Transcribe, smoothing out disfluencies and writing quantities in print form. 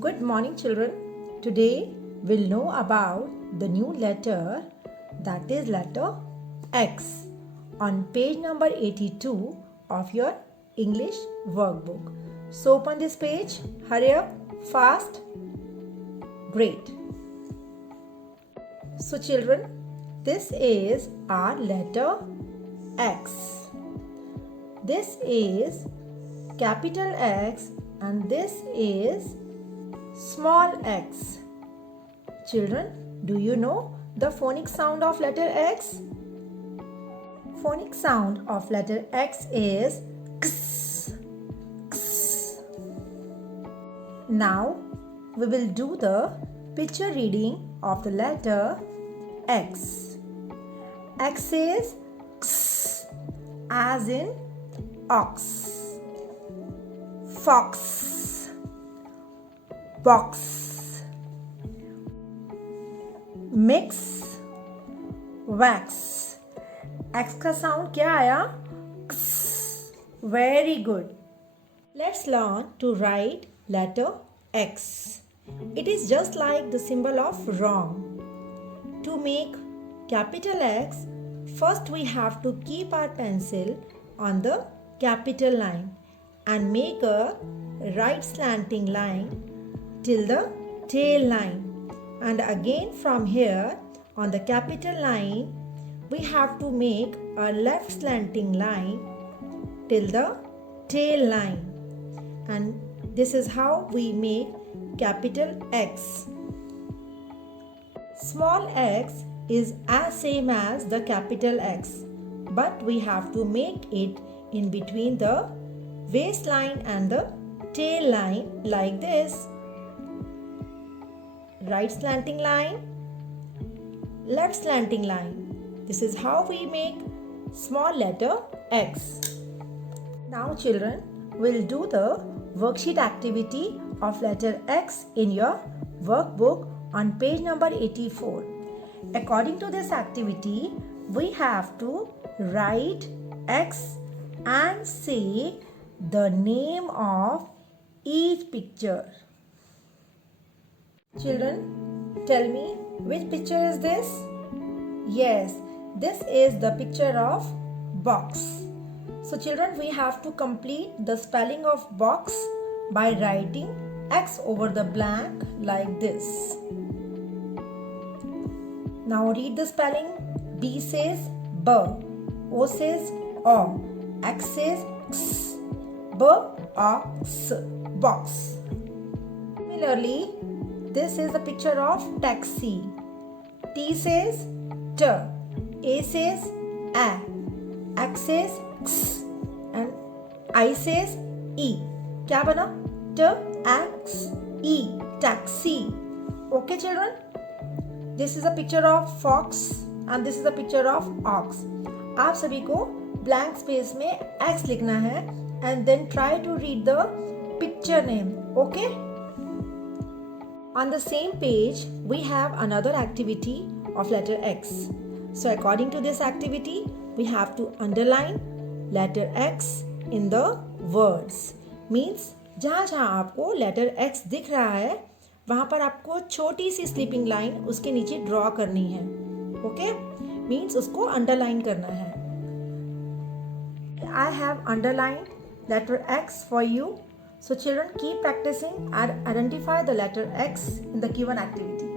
Good morning, children. Today we'll know about the new letter, that is letter X, on page number 82 of your English workbook. So open this page. Hurry up, fast. Great. So children, this is our letter X. This is capital X and this is small x. Children, do you know the phonic sound of letter X? Phonic sound of letter X is X. X. Now we will do the picture reading of the letter X. X is X, as in ox, fox, box, mix, wax. X का sound क्या आया? Very good. Let's learn to write letter X. It is just like the symbol of wrong. To make capital X, first we have to keep our pencil on the capital line and make a right slanting line till the tail line, and again from here on the capital line we have to make a left slanting line till the tail line, and this is how we make capital X. Small x is as same as the capital X, but we have to make it in between the waistline and the tail line like this. Right slanting line, left slanting line. This is how we make small letter X. Now children, we'll do the worksheet activity of letter X in your workbook on page number 84. According to this activity, we have to write X and say the name of each picture. Children, tell me, which picture is this? Yes, this is the picture of box. So children, we have to complete the spelling of box by writing X over the blank like this. Now read the spelling. B says B, O says O, X says X, B, O, X, box. Similarly, this is the picture of taxi. T says T, A says A, X says X, and I says E. क्या बना? T, X, E, taxi. Okay children? This is a picture of fox and this is a picture of ox. आप सभी को blank space में X लिखना है and then try to read the picture name. Okay? On the same page, we have another activity of letter X. So according to this activity, we have to underline letter X in the words. Means जहाँ जहाँ आपको letter X दिख रहा है, वहाँ पर आपको छोटी सी स्लीपिंग लाइन उसके नीचे ड्रॉ करनी है. ओके? मीन्स उसको अंडरलाइन करना है. I have underlined letter X for you. So children, keep practicing and identify the letter X in the given activity.